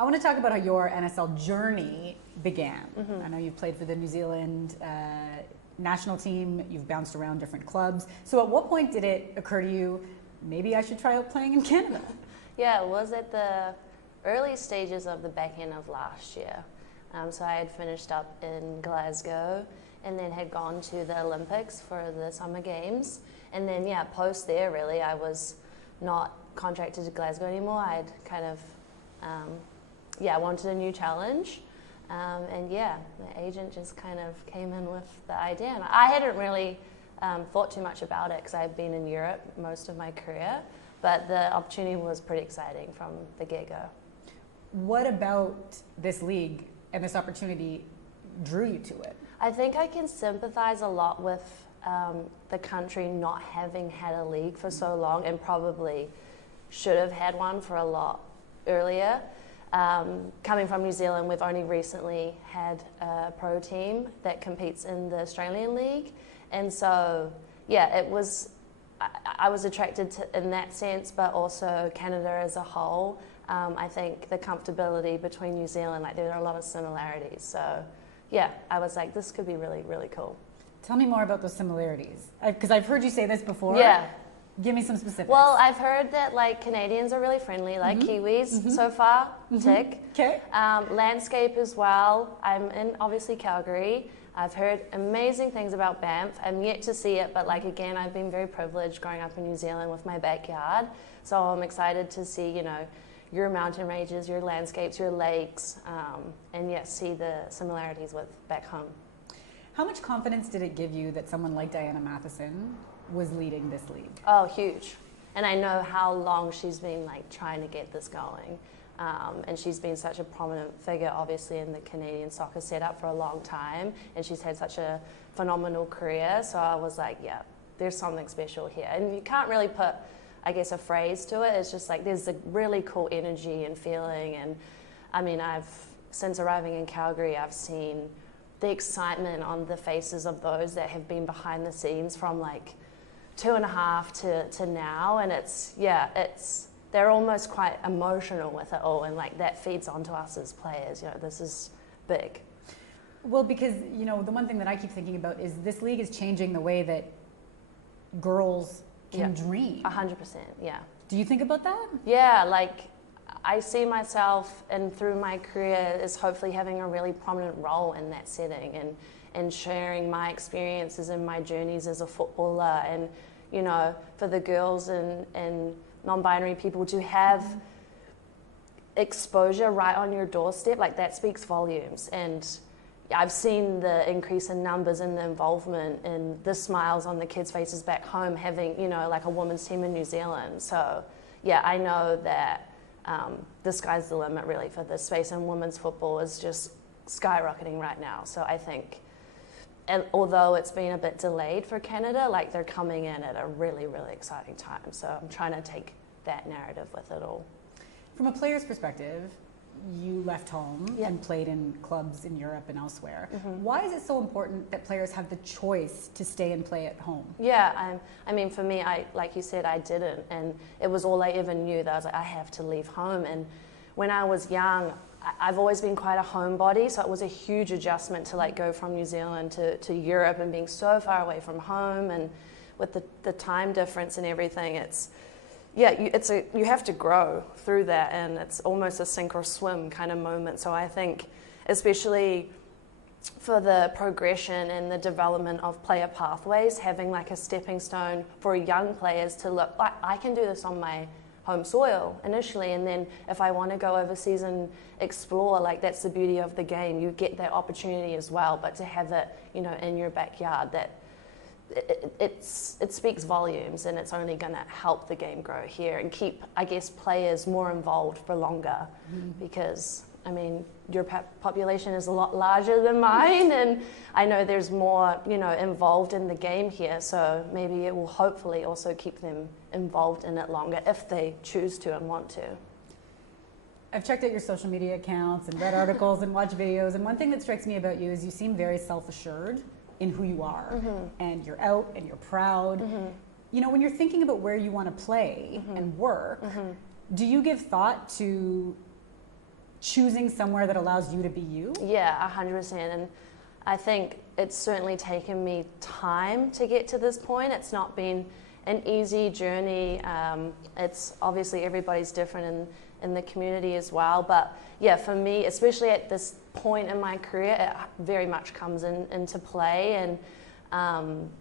I want to talk about how your NSL journey began. I know you've played for the New Zealand national team, you've bounced around different clubs. So at what point did it occur to you, maybe I should try out playing in Canada? Yeah, it was at the early stages of the back end of last year. So I had finished up in Glasgow and then had gone to the Olympics for the Summer Games. And then, yeah, post there, really, I was not contracted to Glasgow anymore. I'd kind of, wanted a new challenge. And yeah, the agent just kind of came in with the idea. And I hadn't really thought too much about it because I'd been in Europe most of my career. But the opportunity was pretty exciting from the get-go. What about this league and this opportunity drew you to it? I think I can sympathize a lot with the country not having had a league for so long, and probably should have had one for a lot earlier. Coming from New Zealand, we've only recently had a pro team that competes in the Australian League. And so, yeah, I was attracted to in that sense, but also Canada as a whole. I think the comfortability between New Zealand, like there are a lot of similarities. So, yeah, I was like, this could be really, really cool. Tell me more about those similarities, because I've heard you say this before. Yeah. Give me some specifics. Well, I've heard that like Canadians are really friendly, like Kiwis so far. Tick. Okay. Landscape as well. I'm in obviously Calgary. I've heard amazing things about Banff. I'm yet to see it, but like again, I've been very privileged growing up in New Zealand with my backyard. So I'm excited to see, your mountain ranges, your landscapes, your lakes, and yes, see the similarities with back home. How much confidence did it give you that someone like Diana Matheson was leading this league? Oh, huge. And I know how long she's been like trying to get this going. And she's been such a prominent figure, obviously, in the Canadian soccer setup for a long time. And she's had such a phenomenal career. So I was like, yeah, there's something special here. And you can't really put, I guess, a phrase to it. It's just like there's a really cool energy and feeling. And I mean, since arriving in Calgary, I've seen the excitement on the faces of those that have been behind the scenes from like 2.5 to now. And they're almost quite emotional with it all, and like that feeds onto us as players. This is big. Well, because the one thing that I keep thinking about is this league is changing the way that girls can dream. 100%, yeah. Do you think about that? Yeah, like I see myself, and through my career, as hopefully having a really prominent role in that setting, and sharing my experiences and my journeys as a footballer, and for the girls and non-binary people to have exposure right on your doorstep, like that speaks volumes. And I've seen the increase in numbers and the involvement and the smiles on the kids' faces back home having, like a women's team in New Zealand. So yeah, I know that the sky's the limit really for this space, and women's football is just skyrocketing right now. So I think, and although it's been a bit delayed for Canada, like they're coming in at a really, really exciting time. So I'm trying to take that narrative with it all. From a player's perspective, you left home and played in clubs in Europe and elsewhere. Why is it so important that players have the choice to stay and play at home? Yeah, I mean, for me, like you said, I didn't. And it was all I ever knew, that I was like, I have to leave home. And when I was young, I've always been quite a homebody, so it was a huge adjustment to like go from New Zealand to Europe and being so far away from home, and with the time difference and everything, you have to grow through that, and it's almost a sink or swim kind of moment. So I think, especially for the progression and the development of player pathways, having like a stepping stone for young players to look like, I can do this on my home soil initially, and then if I want to go overseas and explore, like that's the beauty of the game, you get that opportunity as well. But to have it, in your backyard, that it speaks volumes, and it's only going to help the game grow here and keep, I guess, players more involved for longer. Because I mean, your population is a lot larger than mine, and I know there's more, involved in the game here. So maybe it will hopefully also keep them involved in it longer if they choose to and want to. I've checked out your social media accounts and read articles and watched videos, and one thing that strikes me about you is you seem very self-assured in who you are, and you're out and you're proud. When you're thinking about where you want to play and work, do you give thought to choosing somewhere that allows you to be you? Yeah, 100%. And I think it's certainly taken me time to get to this point. It's not been an easy journey. It's obviously everybody's different in the community as well. But yeah, for me, especially at this point in my career, it very much comes into play. And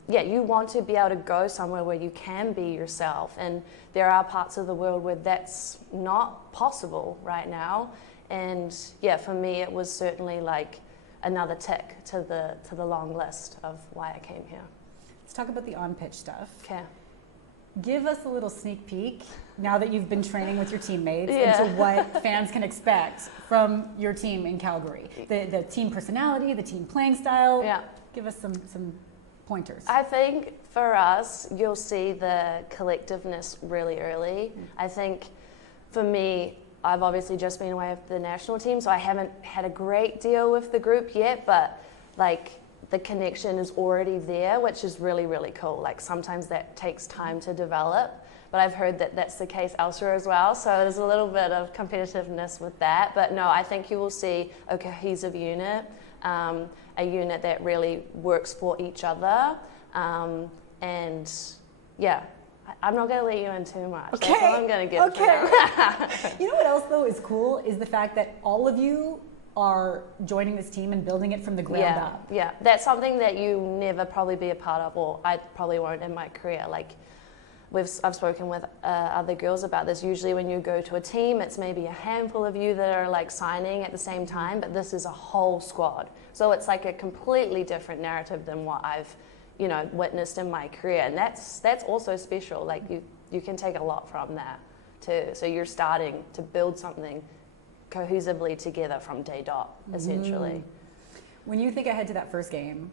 yeah, you want to be able to go somewhere where you can be yourself. And there are parts of the world where that's not possible right now. And yeah, for me, it was certainly like another tick to the long list of why I came here. Let's talk about the on-pitch stuff. Okay. Give us a little sneak peek, now that you've been training with your teammates, Yeah. into what fans can expect from your team in Calgary. The team personality, the team playing style. Yeah. Give us some pointers. I think for us, you'll see the collectiveness really early. I think for me, I've obviously just been away with the national team, so I haven't had a great deal with the group yet, but like the connection is already there, which is really, really cool. Like sometimes that takes time to develop, but I've heard that that's the case elsewhere as well. So there's a little bit of competitiveness with that. But no, I think you will see a cohesive unit, a unit that really works for each other. And yeah, I'm not going to let you in too much. Okay. That's all I'm going to get for now. You know what else though is cool is the fact that all of you are joining this team and building it from the ground up. Yeah, that's something that you never probably be a part of, or I probably won't in my career. Like I've spoken with other girls about this. Usually when you go to a team, it's maybe a handful of you that are like signing at the same time, but this is a whole squad. So it's like a completely different narrative than what I've, witnessed in my career, and that's also special. Like you can take a lot from that too. So you're starting to build something cohesively together from day dot, essentially. When you think ahead to that first game,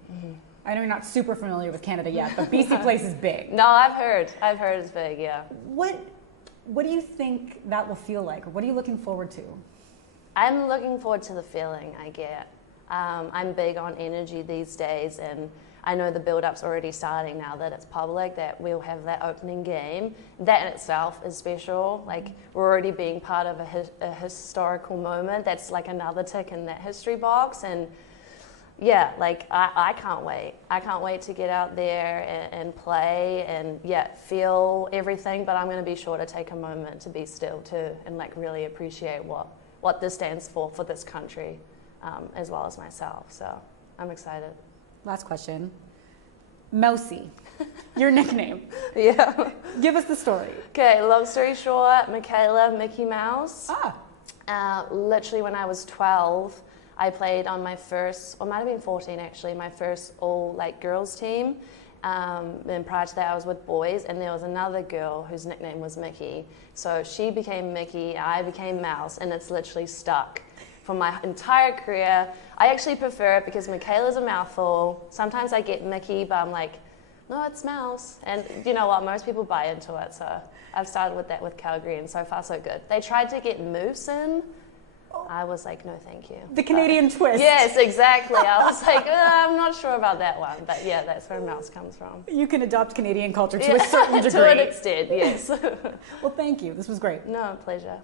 I know you're not super familiar with Canada yet, but BC Place is big. No, I've heard it's big, yeah. What do you think that will feel like? Or what are you looking forward to? I'm looking forward to the feeling I get. I'm big on energy these days, and I know the build-up's already starting now that it's public, that we'll have that opening game. That in itself is special. Like, we're already being part of a historical moment. That's like another tick in that history box. And yeah, like, I can't wait. I can't wait to get out there and play and, yeah, feel everything. But I'm going to be sure to take a moment to be still, too, and, like, really appreciate what this stands for this country, as well as myself. So I'm excited. Last question. Mousy, your nickname. Yeah. Give us the story. Okay, long story short, Meikayla Mickey Mouse. Literally when I was 12, I played on my first, or might have been 14 actually, my first all girls team. And prior to that I was with boys, and there was another girl whose nickname was Mickey. So she became Mickey, I became Mouse, and it's literally stuck for my entire career. I actually prefer it because Meikayla's a mouthful. Sometimes I get Mickey, but I'm like, no, it's Mouse. And you know what, most people buy into it, so I've started with that with Calgary, and so far so good. They tried to get Moose in. I was like, no thank you. The Canadian twist. Yes, exactly. I was like, I'm not sure about that one, but yeah, that's where Mouse comes from. You can adopt Canadian culture to a certain degree. To an extent, yes. Well, thank you. This was great. No, pleasure.